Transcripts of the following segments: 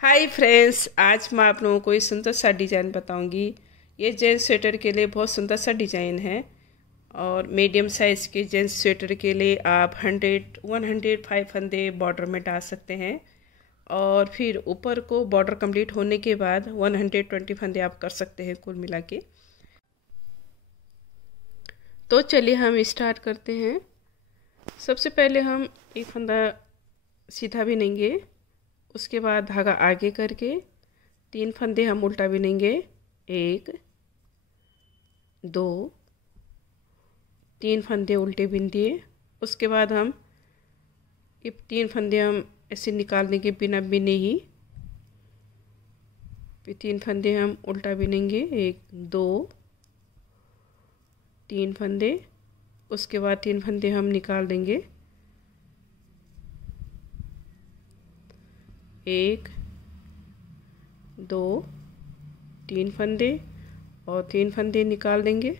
Hi friends, आज मैं आप लोगों को एक सुंदर सा डिज़ाइन बताऊंगी। ये जेंट्स स्वेटर के लिए बहुत सुंदर सा डिज़ाइन है। और मीडियम साइज़ के जेंट्स स्वेटर के लिए आप 100 5 फंदे बॉर्डर में डाल सकते हैं। और फिर ऊपर को बॉर्डर कंप्लीट होने के बाद 120 फंदे आप कर सकते हैं कुल मिला के। तो चलिए हम स्टार्ट करते हैं। सबसे पहले हम एक फंदा सीधा बिनेंगे। उसके बाद धागा आगे करके 3 फंदे हम उल्टा बिनेंगे। 1 2 3 फंदे उल्टे बिन दिए। उसके बाद हम ये 3 फंदे हम ऐसे निकाल देंगे बिना बिने ही। फिर 3 फंदे हम उल्टा बिनेंगे। 1 2 3 फंदे। उसके बाद 3 फंदे हम निकाल देंगे। 1 2 3 फंदे और 3 फंदे निकाल देंगे।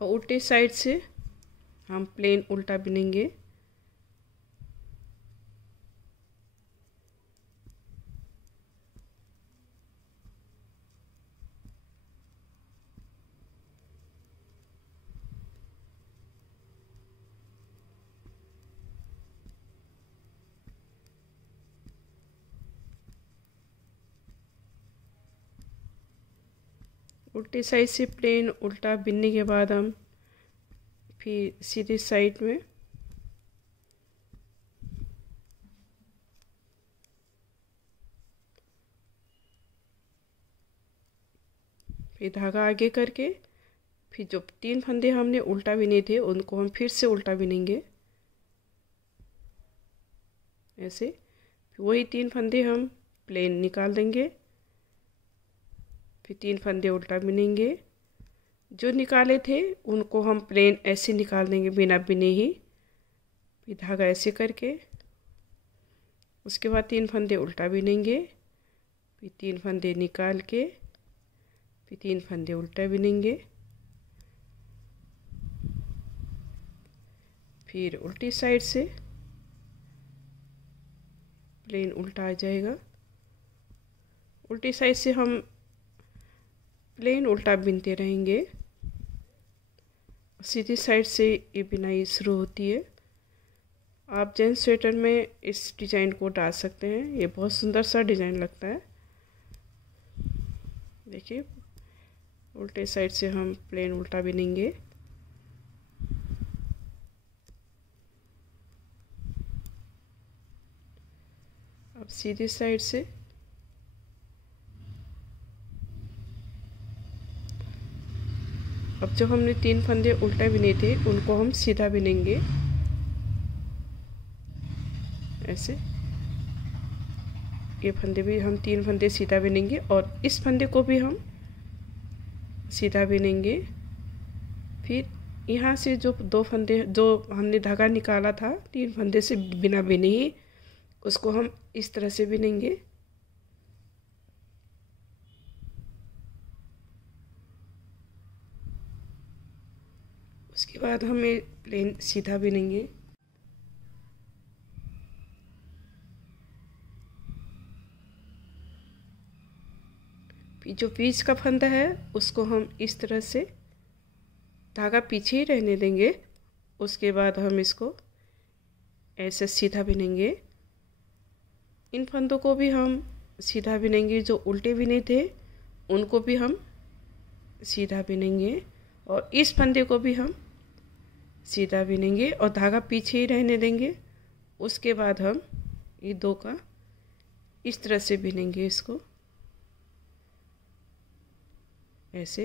और उल्टे साइड से हम प्लेन उल्टा बिनेंगे। उल्टी साइड से प्लेन उल्टा बिनने के बाद हम फिर सीधे साइड में फिर धागा आगे करके फिर जो 3 फंदे हमने उल्टा बिने थे उनको हम फिर से उल्टा बिनेंगे ऐसे। फिर वही 3 फंदे हम प्लेन निकाल देंगे। फिर 3 फंदे उल्टा बिनेंगे। जो निकाले थे उनको हम प्लेन ऐसे निकाल देंगे बिना बिने ही। फिर धागा ऐसे करके उसके बाद 3 फंदे उल्टा बिनेंगे। फिर 3 फंदे निकाल के फिर 3 फंदे उल्टा बिनेंगे। फिर उल्टी साइड से प्लेन उल्टा आ जाएगा। उल्टी साइड से हम प्लेन उल्टा बिनते रहेंगे। सीधी साइड से ये बिनाई शुरू होती है। आप जेंट्स स्वेटर में इस डिज़ाइन को डाल सकते हैं। ये बहुत सुंदर सा डिज़ाइन लगता है। देखिए, उल्टे साइड से हम प्लेन उल्टा बिनेंगे। अब सीधी साइड से अब जो हमने 3 फंदे उल्टा बिने थे उनको हम सीधा बिनेंगे ऐसे। ये फंदे भी हम 3 फंदे सीधा बिनेंगे और इस फंदे को भी हम सीधा बिनेंगे। फिर यहाँ से जो 2 फंदे जो हमने धागा निकाला था 3 फंदे से बिना बिने ही उसको हम इस तरह से बिनेंगे। उसके बाद हम ये प्लेन सीधा बिनेंगे। फिर जो बीच का फंदा है उसको हम इस तरह से धागा पीछे ही रहने देंगे। उसके बाद हम इसको ऐसे सीधा बिनेंगे। इन फंदों को भी हम सीधा बिनेंगे। जो उल्टे बिने थे उनको भी हम सीधा बिनेंगे और इस फंदे को भी हम सीधा बिनेंगे और धागा पीछे ही रहने देंगे। उसके बाद हम ये दो का इस तरह से बिनेंगे इसको ऐसे।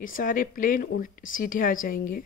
ये सारे प्लेन उल्टे सीधे आ जाएंगे।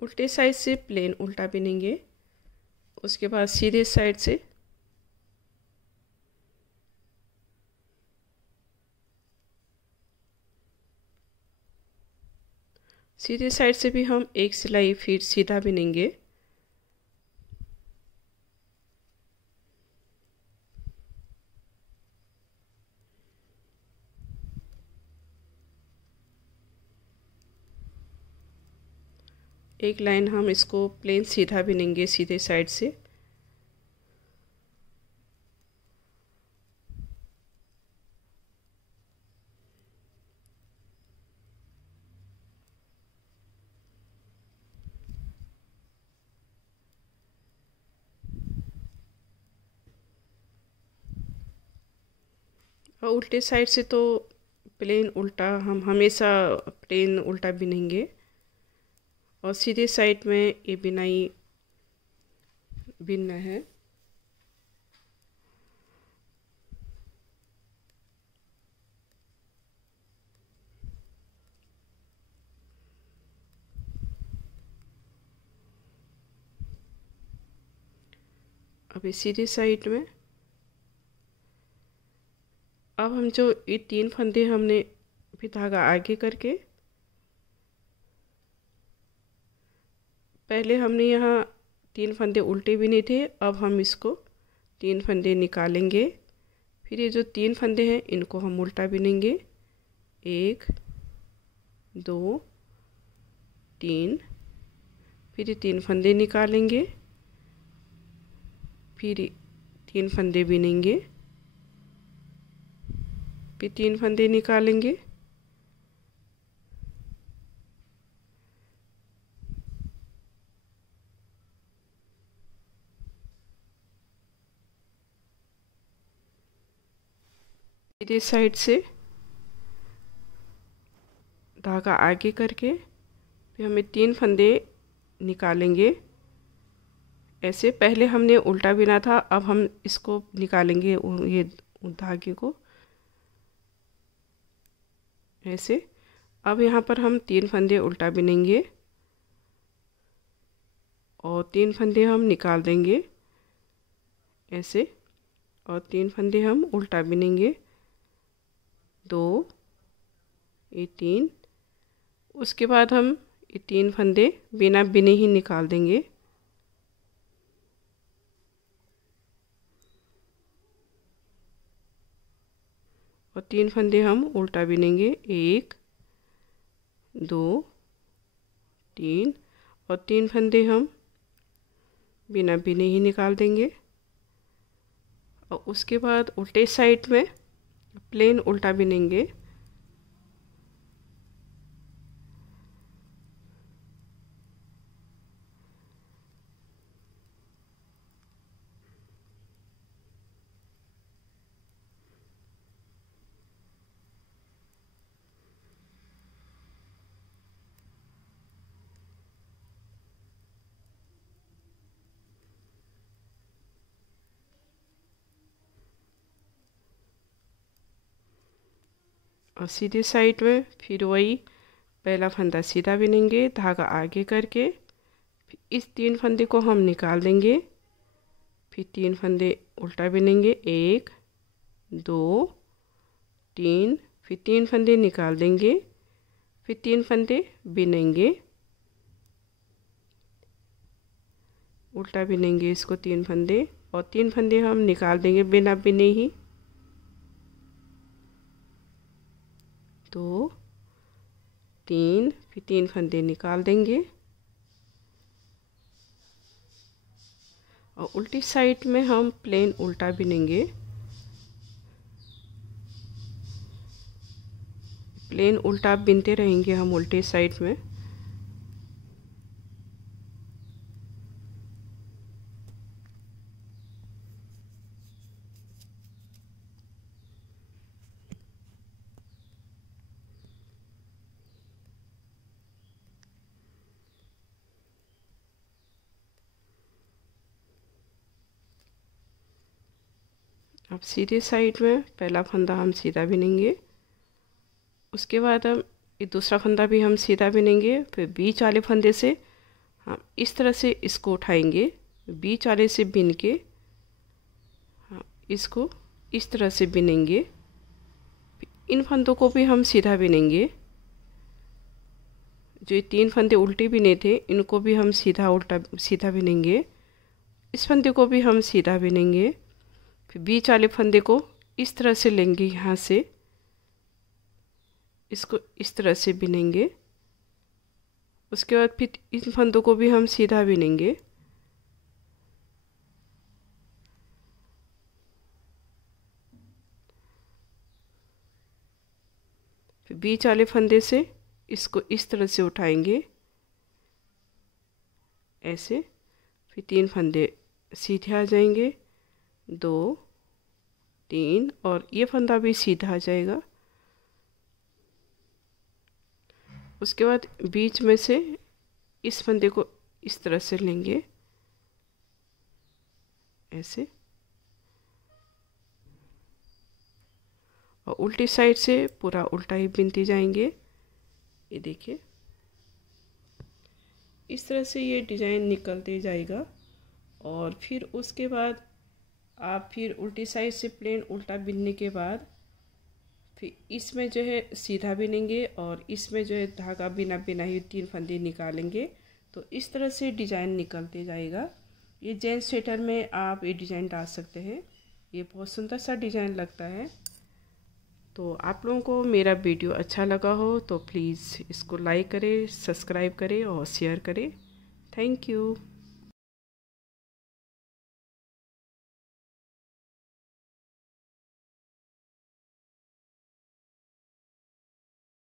उल्टे साइड से प्लेन उल्टा बिनेंगे, उसके बाद सीधे साइड से भी हम एक सिलाई फिर सीधा बिनेंगे। एक लाइन हम इसको प्लेन सीधा बिनेंगे सीधे साइड से। और उल्टे साइड से तो प्लेन उल्टा हम हमेशा प्लेन उल्टा बिनेंगे, और सीधे साइड में ये बिनाई बिनना है। अभी सीधे साइड में अब हम जो ये 3 फंदे हमने भी धागा आगे करके, पहले हमने यहाँ 3 फंदे उल्टे बिने थे, अब हम इसको 3 फंदे निकालेंगे। फिर ये जो 3 फंदे हैं इनको हम उल्टा बिनेंगे, 1 2 3। फिर ये 3 फंदे निकालेंगे, फिर 3 फंदे बिनेंगे, फिर 3 फंदे निकालेंगे, सीधे साइड से धागा आगे करके फिर हमें 3 फंदे निकालेंगे। ऐसे पहले हमने उल्टा बिना था, अब हम इसको निकालेंगे ये धागे को ऐसे। अब यहाँ पर हम 3 फंदे उल्टा बिनेंगे और 3 फंदे हम निकाल देंगे ऐसे, और 3 फंदे हम उल्टा बिनेंगे, 2 ये 3। उसके बाद हम ये 3 फंदे बिना बिने ही निकाल देंगे। और 3 फंदे हम उल्टा बिनेंगे, 1 2 3, और 3 फंदे हम बिना बिने ही निकाल देंगे। और उसके बाद उल्टे साइड में प्लेन उल्टा बिनेंगे। और सीधे साइड में फिर वही पहला फंदा सीधा बिनेंगे, धागा आगे करके इस 3 फंदे को हम निकाल देंगे। फिर 3 फंदे उल्टा बिनेंगे, 1 2 3, फिर 3 फंदे निकाल देंगे, फिर 3 फंदे बिनेंगे, उल्टा बिनेंगे इसको 3 फंदे, और 3 फंदे हम निकाल देंगे बिना बिने ही, 2 3, फिर 3 फंदे निकाल देंगे। और उल्टी साइड में हम प्लेन उल्टा बिनेंगे। प्लेन उल्टा बिनते रहेंगे हम उल्टे साइड में। अब सीधे साइड में पहला फंदा हम सीधा बिनेंगे, उसके बाद हम ये दूसरा फंदा भी हम सीधा बिनेंगे। फिर बीच वाले फंदे से हम इस तरह से इसको उठाएंगे, बीच वाले से बिन के इसको इस तरह से बिनेंगे। इन फंदों को भी हम सीधा बिनेंगे। जो ये 3 फंदे उल्टे बिने थे इनको भी हम सीधा बिनेंगे। इस फंदे को भी हम सीधा बिनेंगे। फिर बीच वाले फंदे को इस तरह से लेंगे, यहाँ से इसको इस तरह से बिनेंगे। उसके बाद फिर इन फंदों को भी हम सीधा बिनेंगे। फिर बीच वाले फंदे से इसको इस तरह से उठाएंगे ऐसे। फिर 3 फंदे सीधे आ जाएंगे, 2 3, और ये फंदा भी सीधा आ जाएगा। उसके बाद बीच में से इस फंदे को इस तरह से लेंगे ऐसे, और उल्टी साइड से पूरा उल्टा ही बिनती जाएंगे। ये देखिए इस तरह से ये डिज़ाइन निकलते जाएगा। और फिर उसके बाद आप फिर उल्टी साइड से प्लेन उल्टा बिनने के बाद फिर इसमें जो है सीधा बिनेंगे, और इसमें जो है धागा बिना ही 3 फंदे निकालेंगे। तो इस तरह से डिज़ाइन निकलते जाएगा। ये जेंट्स स्वेटर में आप ये डिज़ाइन डाल सकते हैं। ये बहुत सुंदर सा डिज़ाइन लगता है। तो आप लोगों को मेरा वीडियो अच्छा लगा हो तो प्लीज़ इसको लाइक करें, सब्सक्राइब करें और शेयर करें। Thank you.